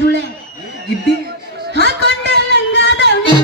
ದುಳೆ ಗಿಡ್ಡಿ ಹಾಕೊಂಡ ಲಂಗಾದವನಿ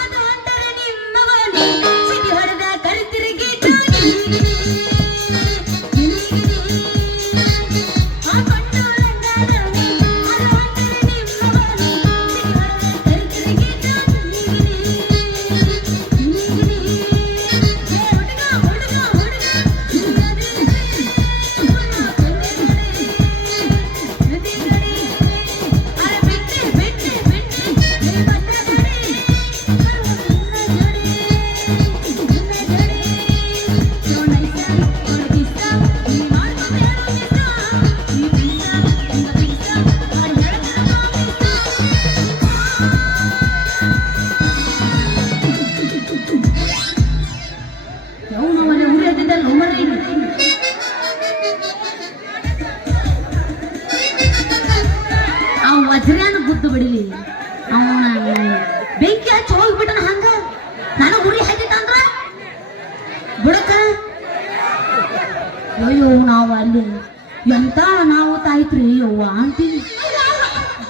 ಅದು ಹೊಂಟರೆ ನಿಮ್ಮವನಿ ಸಿಟಿ ಹೊಡೆದ ಕರಿತಿರುಗಿ ಹಾಕೊಂಡ ಲಂಗಾದವನಿ ಅದು ಹೊಂಟರೆ ನಿಮ್ಮವನಿ ಸಿಟಿ ಹೊಡೆದ ವಜ್ರ್ಯಾನ ಗುದ್ದು ಬಿಡಲಿ ಅವನ ಬೆಂಕಿ ಹಚ್ಚಿ ಹೋಗ್ಬಿಟ್ಟನ ಹಂಗ ನಾನು ಉರಿ ಹಾಕಿತ್ತಂದ್ರ ಬಿಡಕ ಅಯ್ಯೋ ನಾವು ಅಲ್ಲಿ ಎಂತ ನಾವು ತಾಯ್ತ್ರಿ ಯವ್ವ ಅಂತೀವಿ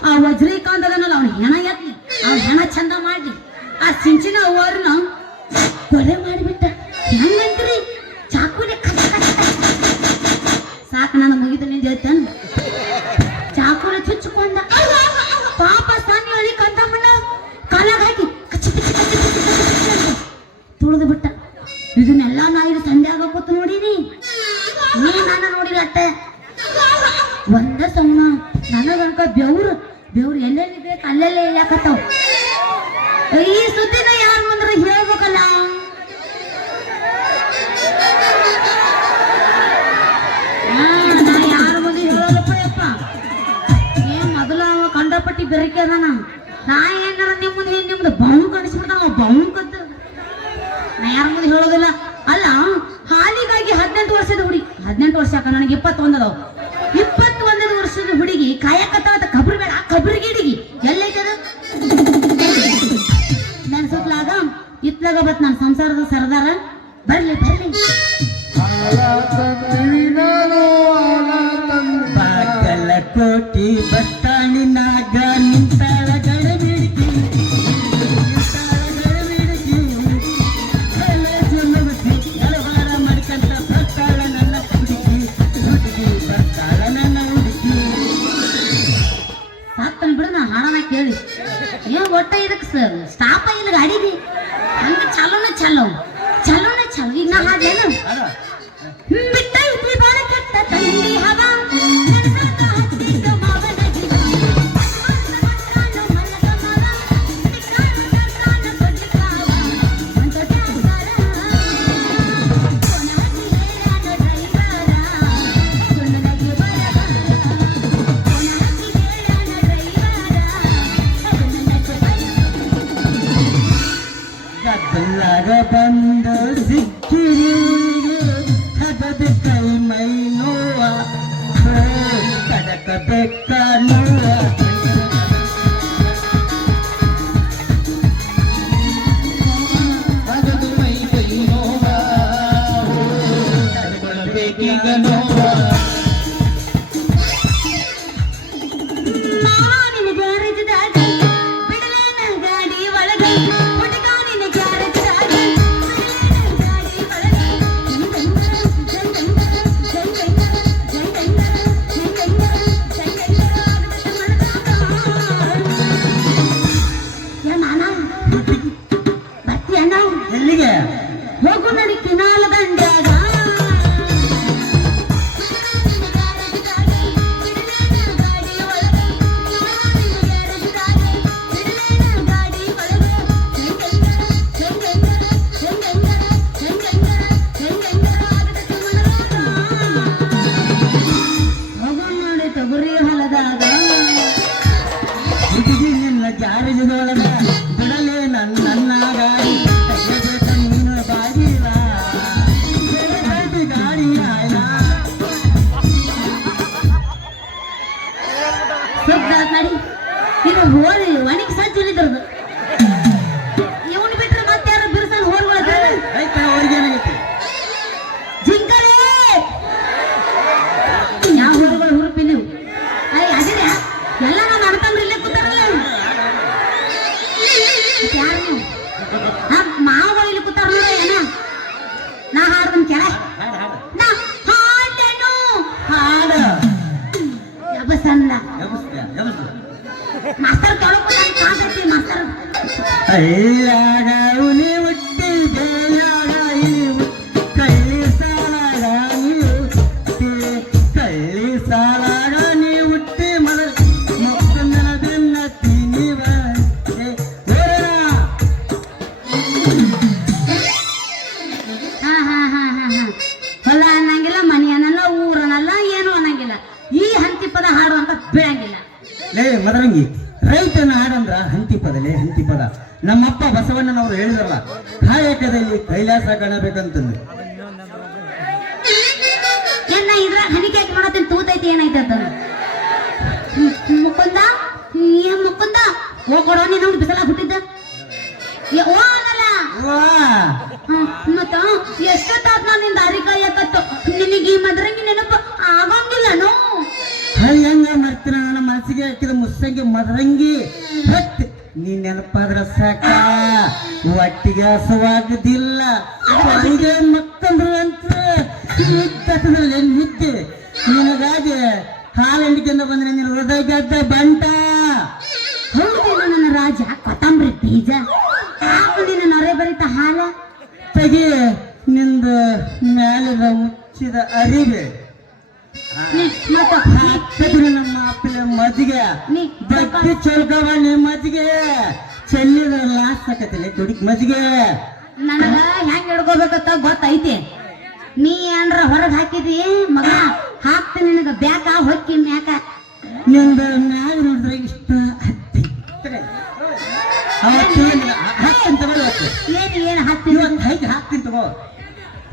ಆ ವಜ್ರೀಕಾಂತದನಲ್ಲ ಅವ್ನ ಹೆಣ ಎತ್ಲಿ ಅವ್ನ ಹೆಣ ಚಂದ ಮಾಡ್ಲಿ ಆ ಸಿಂಚಿನ ಅವ್ವರ್ನ ಕೊಲೆ ಮಾಡಿಬಿಟ್ಟ ಹೆಂಗಂತ್ರಿ ಚಾಕುಲಿ ಸಾಕು ನಾನು ಮುಗಿದು ನಿಂದ ಹೇಳ್ತೇನೆ ಚಾಕುಲಿ ಚುಚ್ಚಿಕೊಂಡ ಪಾಪ ಸಣ್ಣ ಹೇಳಿ ಕಂದಮ್ಮಣ್ಣ ಕಾಲಾಗ ಹಾಕಿ ತುಳಿದು ಬಿಟ್ಟ ಇದನ್ನೆಲ್ಲ ನಾ ಇದು ಸಂಡೆ ಆಗಕ್ಕೊತ್ತ ನೋಡೀನಿ ನೀ ನಾನು ನೋಡಿಲ್ಲ ಅಟ್ಟೆ ಒಂದ ಸಣ್ಣ ನನಗನ್ಕ ಬೆವ್ರು ಎಲ್ಲೆಲ್ಲಿ ಬೇಕು ಅಲ್ಲೆಲ್ಲೇ ಯಾಕತ್ತಾವ ಈ ಸುದ್ದಿನ ಯಾರು ಬಂದ್ರೆ ಹೇಳ್ಬೇಕಲ್ಲ ನಾ ಯಾರ ಮುಂದೆ ಹೇಳೋದಪ್ಪ ಯಪ್ಪ ಏನ್ ಮೊದಲ ಕಂಡಪಟ್ಟಿ ಬೆರಕೆ ಅದಾನ ನಾ ಏನಾರ ನಿಮ್ದು ಬಾವು ಕಾಣಿಸ್ಬಿಡ್ತಾನ ಬಾವು ಕದ್ದು ನಾ ಯಾರ ಮುಂದೆ ಹೇಳೋದಿಲ್ಲ ಅಲ್ಲ ಹಾಲಿಗಾಗಿ 18 ವರ್ಷದ ಹುಡುಗಿ 18 ವರ್ಷ ಯಾಕ ನನಗೆ 21 ಅದಾವ 21 ವರ್ಷದ ಹುಡುಗಿ ಕಾಯಕತ್ತ ಕಬ್ರಿ ಬೇಡ ಕಬ್ರಿಗೆ ಹಿಡಿಗಿ ಎಲ್ಲೈತದ ನನ್ ಸುತ್ತಲಾಗ ಇತ್ಲಾಗ ಬತ್ ನನ್ನ ಸಂಸಾರದ ಸರದಾರ ಬರ್ಲಿ ಬಾಗಲಕೋಟಿ ಬಸ್ತಾನಿನಾಗ ನಿಂತಾಳ ಗಡಬಿಡಿಕಿ ಹಲವಾರ ಮಾಡ್ಕಂತ ಬರ್ತಾಳ ನನ್ನ ಹುಡುಗಿ ಬರ್ತಾಳ ನನ್ನ ಹುಡುಗಿ ಸಾತ್ತನ್ ಬಿಡು ನಾ ಹಾಡನ ಕೇಳಿ ಏನ್ ಒಟ್ಟ ಇದಕ್ ಸರ್ ಸ್ಟಾಪ ಇಲ್ಲ ಗಾಡಿಗೆ ಹಂಗ ಚಲೋನ ಈಗ ನಾ ಹಾಡೇನು ಬಿಟ್ಟ ಇದ್ವಿ ಬಾಳ ಕೆಟ್ಟ ತಂಗಿ ಹವಾ ಬಂದು ಸಿಕ್ಕಿರಿ ಹದದ ಕೈ ಮೈ ನೋವ ಕಡಕ ಬೆಕ್ಕ ನೋವ ಹದದ ಮೈ ಕೈ ನೋವ ಕಡಕಬೇಕೀಗ ನೋವ ಹೋಗು ನಡಿ ಕಿನಾಲ ದಂಡ್ಯಾಗ ಹೋಗು ನೋಡಿ ತೊಗರಿ ಹೊಲದಾಗ ನಿನ್ನ ಜಾರಿದೊಳಗ ಬಿಡಲೇ ನನ್ನ ಗಾಡಿ ನಡಿ ಇದು ಹೋರಿ ಒಣಗಿ ಸಜ್ಜಿಲಿದ್ರದು ಇವನು ಬಿಟ್ರೆ ಮತ್ತೆ ಯಾರು ಬಿರ್ಸಲ್ ಹೋರ್ಗಳ ಜಿಂಕಲೇ ಯಾವ ಹೋರಿಗಳು ಹುರುಪಿ ನೀವು ಅದೇ ಎಲ್ಲ ನಾನು ಅಡ್ತಂದ್ರೆ ಇಲ್ಲೇ ಯಾರು ನೀವು ಮಾವುಗಳು ಇಲ್ಲಿ ಕೂತಾರ ನೋಡ ಏನ ನಾ ಹಾಡ್ದನ್ ಕೆಳ ನಾ ಹಾಡೇನು ಹಾಡ ಯಬಸಲ್ಲ ಎಬ್ಬಿಸ್ತ್ಯಾ? ಎಬ್ಬಿಸು. ಮಾಸ್ತರ್ ತೊಳಕೋತಾನೆ ಕಾಂತೈತಿ ಮಾಸ್ತರ್ ಅಯ್ಯಾಗ ಉನಿ ಹುಟ್ಟಿ ಬೇಯಾಗ ಇವು ಕಳ್ಳಿ ಸಾಲಾಗ ನೀವು ಹುಟ್ಟಿ ಕಳ್ಳಿ ಸಾಲಾಗ ನೀವು ಹುಟ್ಟಿ ಮಕ್ಕಳನ್ನ ತಿನ್ನಿ ಬಂದೆ ಹೊಲ ಅನ್ನಂಗಿಲ್ಲ ಮನಿ ಅನ್ನಲ್ಲ ಊರ ಅನ್ನಲ್ಲ ಏನು ಅನ್ನಂಗಿಲ್ಲ ಈ ಹಂತಿ ಪದ ಹಾಡು ಅಂತ ಬೀಳಂಗಿಲ್ಲ ಲೇ ಮದರಂಗಿ ರೈತನ ಹಾಡಂದ್ರ ಹಂತಿ ಪದಲೇ ಹಂತಿ ಪದ ನಮ್ಮಪ್ಪ ಬಸವಣ್ಣನವರು ಹೇಳಿದ್ರಲ್ಲ ಕಾಯಕದಲ್ಲಿ ಕೈಲಾಸ ಕಾಣಬೇಕಂತಂದು ಏನ ಇದ್ರಾಗ ಹನಿಕೆ ಹಾಕಿ ಮಾಡತ್ತೇನೆ ತೂತೈತಿ ಏನೈತೆ ಮುಕುಂದ ಏನ್ ಮುಕುಂದ ಓ ಕೊಡೋ ನೀನು ಬಿಸಲಾಗ ಹುಟ್ಟಿದ್ದ ಓ ಅನ್ನಲ್ಲ ಮತ್ತ ಎಷ್ಟೊತ್ತಾತ್ ನಾನು ನಿನ್ ದಾರಿ ಕಾಯಕತ್ತು ನಿನಗೆ ಈ ಮದರಂಗಿ ನೆನಪು ಆಗಂಗಿಲ್ಲನು ಹಂಗ ಮರ್ತಿನ ನನ್ನ ಮನಸ್ಸಿಗೆ ಹಾಕಿದ ಮುಸ್ಸಂಗಿ ಮದರಂಗಿ ಹೊತ್ತು ನೀ ನೆನಪಾದ್ರ ಸಾಕ ಒಟ್ಟಿಗೆ ಹಸುವಾಗುದಿಲ್ಲ ಹಂಗೆ ಮಕ್ಕಂದ್ರು ಅಂತ ನಿದ್ದೆ ನಿನಗಾಗಿ ಹಾಲಂಡಿಕೆಂದ ಬಂದ್ರೆ ನಿನ್ನ ಹೃದಯ ಗೆದ್ದ ಬಂಟ ಹೌದೇನು ನನ್ನ ರಾಜ ಕೊತ್ತಂಬರಿ ಬೀಜ ಹಾಕೊಂಡಿನ ನೊರೆ ಬರಿತ ಹಾಲ ತೆಗಿ ನಿಂದ ಮ್ಯಾಲಿದ ಮುಚ್ಚಿದ ಅರಿವೆ ನಮ್ಮ ಅಪ್ಪನ ಮಜ್ಜಿಗೆ ಬಡ್ಡಿ ಚೊಲ್ಕವ ನಿಮ್ಮ ಮಜ್ಜಿಗೆ ಚೆಲ್ಲಿದ ಲಾಸ್ ಆಕತಿಲ್ಲ ತುಡಿಕ್ ಮಜ್ಜಿಗೆ ನನಗ ಹೆಂಗ್ ಹಿಡ್ಕೋಬೇಕಂತ ಗೊತ್ತೈತಿ ನೀ ಏನ್ರ ಹೊರಗ್ ಹಾಕಿದಿ ಮಗ ಹಾಕ್ತೀನಿ ನಿನಗ ಬ್ಯಾಕ ಹೊಕ್ಕಿ ಮ್ಯಾಕ ನಿಂದ ಮ್ಯಾಗ ನೋಡಿದ್ರೆ ಇಷ್ಟ ಹತ್ತಿ ಹಾಕ್ತೀನಿ ತಗೊಳ್ಳಿ ಏನ್ ಹತ್ತಿ ಇವತ್ತು ಹೈಗೆ ಹಾಕ್ತೀನಿ ತಗೋ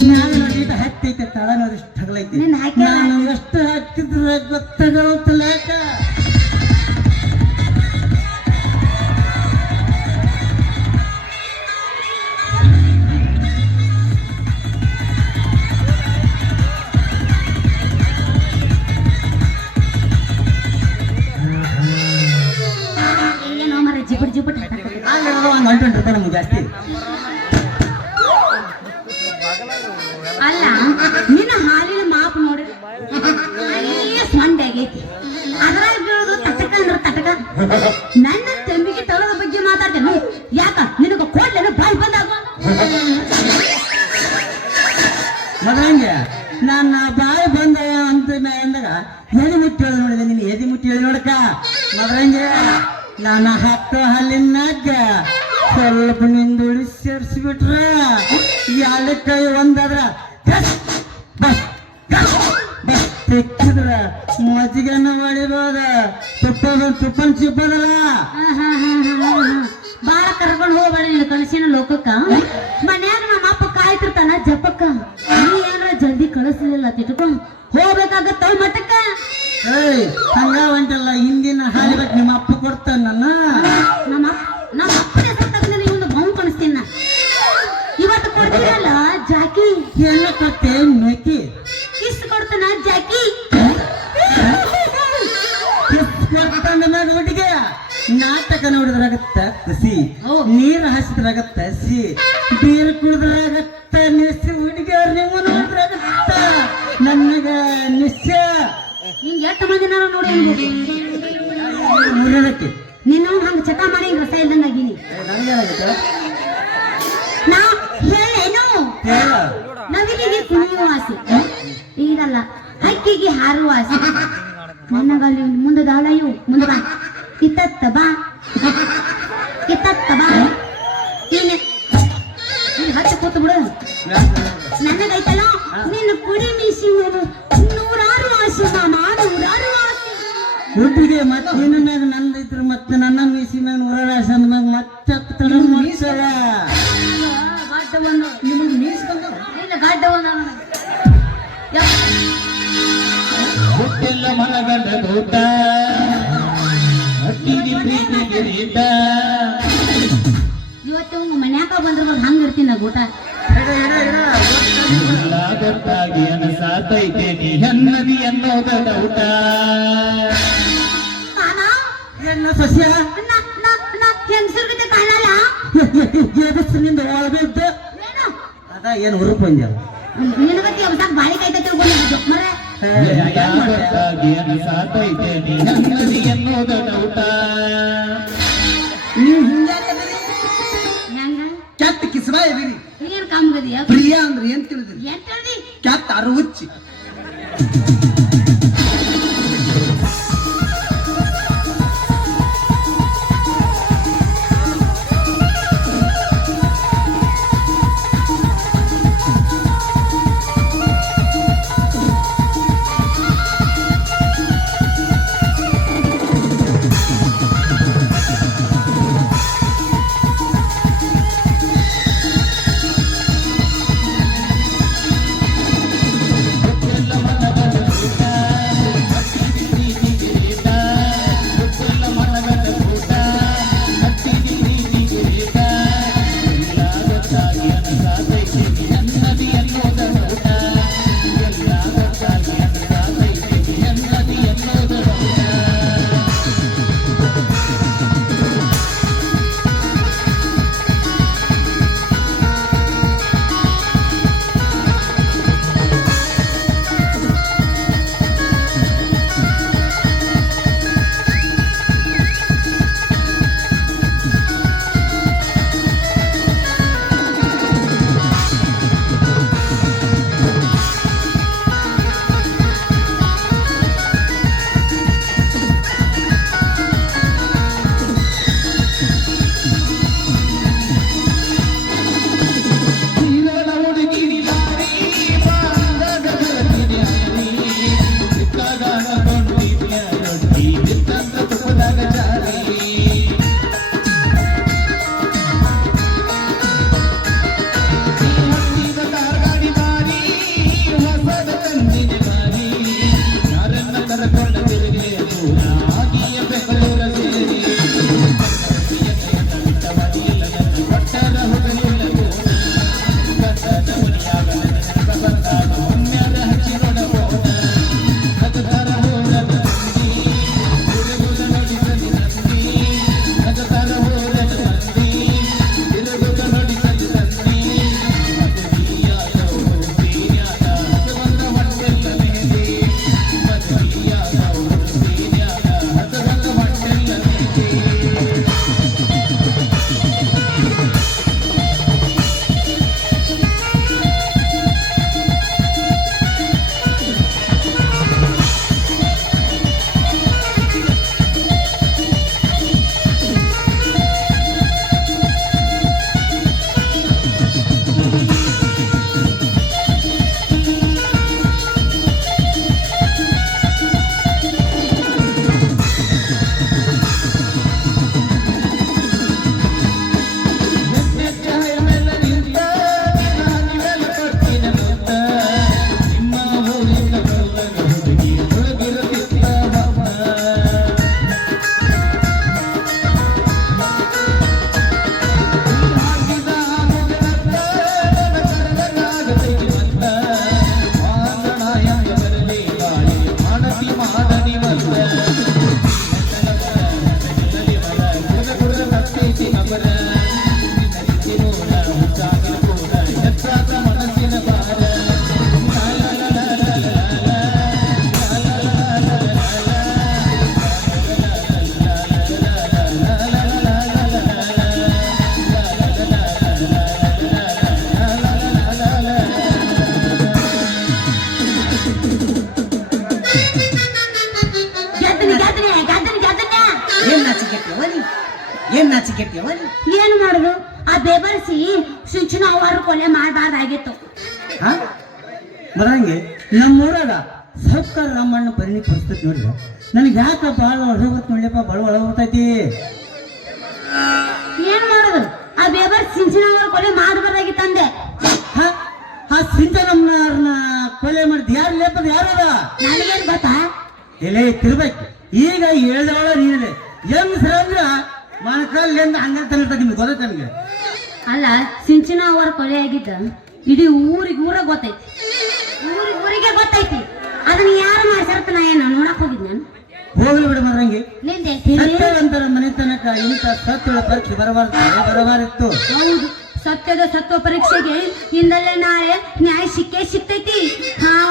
ಮ್ಯಾಗ ನೋಡಿ ಹತ್ತಿ ಐತೆ ತಳ ನೋಡಿ ಇಷ್ಟ ಹಗಲೈತಿ ನಿನ್ ಹಾಕ್ಯಾರ? ನಾನು ಎಷ್ಟು ಹಾಕಿದ್ರೆ ಗೊತ್ತಾಗಲ್ಲ ಯಾಕ ಏನೋ ಮರ ಜಿಬಿಟ್ ಜಿಬಿಟ್ ಒಂದು ಹೊಂಟಿರ್ತಾನೆ ನಮ್ಗೆ ಜಾಸ್ತಿ ಅಲ್ಲ ನಿನ್ನ ಹಾಲಿನ ಮಾಪ್ ನೋಡಿ ಸೊಂಡೆ ಆಗೈತಿ ಅದ್ರಾಗ ಬೀಳೋದು ತಟಕ ಅಂದ್ರೆ ತಟಕ ನನ್ನ ತಂಬಿಗೆ ತಳದ ಬಗ್ಗೆ ಮಾತಾಡ್ತೇನೆ ಯಾಕ ನಿನಗ ಕೊಡ್ಲೇನು ಬಾಯಿ ಬಂದಾಗ ಮದಂಗೆ ನನ್ನ ಬಾಯಿ ಬಂದ ಅಂತ ಅಂದಾಗ ಎದಿ ಮುಟ್ಟಿ ಹೇಳಿ ನೋಡಿದೆ ನೀನು ಎದಿ ಮುಟ್ಟಿ ಹೇಳಿ ನೋಡಕ್ಕ ಮದ್ರಂಗೆ ನಾನು ಹತ್ತು ಹಲ್ಲಿನಾಗ ಸ್ವಲ್ಪ ನಿಂದುಳಿ ಸೇರಿಸ್ಬಿಟ್ರ ಎರಡು ಕೈ ಒಂದಾದ್ರ ಬಸ್ ಬಸ್ ಬಸ್ ತೆಕ್ಕಿದ್ರ ಮಜ್ಜಿಗೆನ ಹೊಡಿಬೋದ ತುಪ್ಪನ್ ಚಿಪ್ಪದಲ್ಲ ಬಾಳ ಕರ್ಕೊಂಡು ಹೋಗ್ಬೇಡ ನೀನು ಕಳಿಸಿನ ಲೋಕಕ್ಕ ಮನ್ಯಾಗ ನಮ್ಮ ಅಪ್ಪ ಕಾಯ್ತಿರ್ತಾನ ಜಪಕ್ಕ ನೀ ಏನ್ರ ಜಲ್ದಿ ಕಳಿಸ್ಲಿಲ್ಲ ತಿಟ್ಕೊಂಡ್ ಹೋಗ್ಬೇಕಾಗತ್ತ ಮಠಕ್ಕ ಏಯ್ ಹಂಗ ಹೊಂಟಲ್ಲ ಹಿಂದಿನ ಹಾಲಿಬೇಕು ನಿಮ್ಮ ಅಪ್ಪ ಕೊಡ್ತಾನ ನನ್ನ ನಮ್ಮ ಅಪ್ಪನ ಹೆಸರು ತಗೊಂಡ್ರೆ ಇವನು ಬಹು ಕಳಿಸ್ತೀನಿ ನಾ ಇವತ್ತು ಕೊಡ್ತೀರಲ್ಲ ಜಾಕಿ ಎಲ್ಲ ಕೊಟ್ಟೆ ಮೆಕ್ಕಿ ಕಿಸ್ ಕೊಡ್ತಾನ ಜಾಕಿ ಕೊಡ್ತಾನ ಮ್ಯಾಗ ಹುಡುಗಿಯ ನಾಟಕ ನೋಡಿದ್ರಾಗತ್ತ ಕಸಿ ನೀರು ಹಸಿದ್ರಾಗತ್ತ ಸಿ ಬೀರ್ ಕುಡಿದ್ರಾಗತ್ತ ನಿಸಿ ಹುಡುಗಿಯರ್ ನೀವು ನೋಡಿದ್ರಾಗತ್ತ ನನಗ ನಿಶ್ಚ ಹಿಂಗ್ ಎಷ್ಟು ಮಂದಿ ನಾನು ನೋಡಿ ಮುರಿದಕ್ಕೆ ನೀನು ಹಂಗ ಚಟ ಮಾಡಿ ರಸ ಇಲ್ದಂಗಾಗಿನಿ ನಾ ಹೇಳೇನು ಹೇಳ ನವಿಲಿಗೆ ಕುಣಿಯುವ ಆಸೆ ಈಗಲ್ಲ ಹಕ್ಕಿಗೆ ಹಾರುವ ಆಸೆ ನನಗಲ್ಲಿ ಮುಂದೆ ದಾಳಯು ಮುಂದೆ ಬಾ ಇತ್ತತ್ತ ಬಾ ಇತ್ತತ್ತ ಬಾ ನೀನು ಹಚ್ಚ ಕೂತು ಬಿಡು ನನಗೈತಲ್ಲ ನಿನ್ನ ಕುಡಿ ಮೀಸಿ ನೂರಾರು ಆಸೆ ಮಾಮ ನೂರಾರು ಆಸೆ ಹುಟ್ಟಿಗೆ ಮತ್ತೆ ನಿನ್ನ ಮ್ಯಾಗ ನಂದೈತ್ರ ಮತ್ತೆ ನನ್ನ ಮೀಸಿ ಮ್ಯಾಗ ನೂರಾಶ ಮ್ಯಾಗ ಮತ್ತೆ ಮೀಸದ ಗಾಡ್ಡ ಒಂದು ನಿಮಗೆ ಮೀಸ್ ಬಂದ ಇಲ್ಲ ಗಾಡ್ಡ ಒಂದು ಹುಟ್ಟಿಲ್ಲ ಮನಗಂಡ ಕೂಟ ಹಕ್ಕಿಗೆ ಪ್ರೀತಿಗೆ ರೀಟ ಇವತ್ತು ಮನ್ಯಾಕ ಬಂದ್ರ ಹಂಗ ಇರ್ತೀನಿ ಊಟ ಗೊತ್ತಾಗಿ ಅನಸಾತೈತೆ ನೀ ಹೆನ್ನದಿ ಅನ್ನೋದ ಊಟ ಮಾಮ ಹೆಣ್ಣು ಸಸ್ಯ ಹೆಂಗಸರ್ ಗತೆ ಕಾಣಲ್ಲ ಎದಸ್ಸಿನಿಂದ ಒಳಗಿದ್ದ ಏನು ಅದ ಏನು ಹುರುಪು ಅಂದ್ಯಾವ ನಿನಗತ್ತಿ ಅವಸಾಕ ಬಾಳಿ ಕೈತ ತಿಳ್ಕೊಂಡು ಮರೆ ನೀವು ಹಿಂಗಾಕದ್ರಿ ಹೆಂಗ ಕೆಟ್ಟ ಕಿಸ್ಬಾ ಇದೀರಿ ಏನ್ ಕಾಮಗದಿಯ ಪ್ರಿಯ ಅಂದ್ರೆ ಏನ್ ತಿಳಿದ್ರಿ ಎಂಟದಿ ಕೆಟ್ಟ ಅರುವುಚ್ಚಿ ಏನ್ ನಾಚಿಕೆಟ್ಟಿಯವ ಏನು ಮಾಡುದು ಆ ಬೇಬರ್ಸಿ ಸಿಂಚನ ಅವರು ಕೊಲೆ ಮಾಡಬಾರ್ದಾಗಿತ್ತು. ಬರಂಗೆ ನಮ್ಮೂರಾಗ ಸರ್ಕಾರ ರಾಮಣ್ಣ ಪರಿಣಿ ಪರಿಸ್ಥಿತಿ ನೋಡಿದ್ರೆ ನನಗೆ ಯಾಕ ಭಾಳ ಒಳಗೋಗ್ತ ನೋಡ್ಲಿಪ್ಪ ಭಾಳ ಒಳಗೋಗ್ತೈತಿ. ಏನ್ ಮಾಡುದು ಆ ಬೇಬರ್ ಸಿಂಚನ ಅವರು ಕೊಲೆ ಮಾಡಬಾರ್ದಾಗಿತ್ತು ಅಂದೆ. ಆ ಸಿಂಚನಮ್ಮನ ಕೊಲೆ ಮಾಡಿದ್ ಯಾರು ಲೇಪದ ಯಾರದ ನನಗೇನ್ ಗೊತ್ತಾ? ಎಲೆ ತಿರ್ಬೇಕು ಈಗ ಹೇಳ್ದವಳ ನೀನೆ ಹೆಂಗ್ ಸರ್ ಅಂದ್ರ ಮನಕಲ್ಲಿಂದ ಹಂಗ ತಂದಿರ್ತದೆ ನಿಮ್ಗೆ ಗೊತ್ತೈತೆ ನನಗೆ. ಅಲ್ಲ ಸಿಂಚನ ಅವರ ಕೊಲೆ ಆಗಿದ್ದ ಇಡೀ ಊರ ಗೊತ್ತೈತಿ, ಊರಿಗೆ ಗೊತ್ತೈತಿ. ಅದನ್ನ ಯಾರು ಮಾಡ್ಸಾರತ್ತ ನಾ ಏನ ನೋಡಕ್ ಹೋಗಿದ್ ನಾನು. ಹೋಗ್ಲಿ ಬಿಡ ಮದ್ರಂಗಿ, ಸತ್ಯವಂತರ ಮನೆತನಕ ಇಂಥ ಸತ್ವದ ಪರೀಕ್ಷೆ ಬರಬಾರಿತ್ತು. ಹೌದು, ಸತ್ಯದ ಸತ್ವ ಪರೀಕ್ಷೆಗೆ ಇಂದಲ್ಲೇ ನಾಳೆ ನ್ಯಾಯ ಸಿಕ್ಕೇ ಸಿಕ್ತೈತಿ.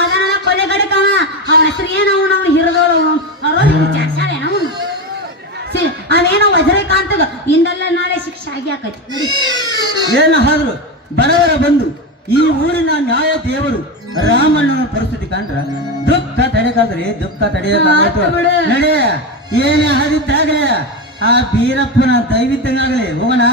ಅದನ್ನ ಕೊಲೆಗಡಕವ ಅವನ ಹೆಸರು ಏನು, ಅವನು ಹಿರಿದೋರು ಅವ್ರು ವಿಚಾರಿಸಾಳೆ ನಾವು ಅವೇನೋ ವಜ್ರಕಾಂತದ ಇಂದಲ್ಲೇ ನಾಳೆ ಶಿಕ್ಷೆ ಆಗಿ ಹಾಕೈತಿ. ನೋಡಿ ಏನಾದ್ರು ಬಡವರ ಬಂದು ಈ ಊರಿನ ನ್ಯಾಯ ದೇವರು ರಾಮಣ್ಣನ ಪರಿಸ್ಥಿತಿ ಕಂಡ್ರ ದುಃಖ ತಡೆಕಾದ್ರಿ ದುಃಖ ತಡೆಯಕಾಗತ್ತು. ನಡೆಯ ಏನೇ ಹರಿದ್ದಾಗಲೇ ಆ ಬೀರಪ್ಪನ ದೈವಿದ್ದಂಗಾಗಲಿ ಹೋಗೋಣ.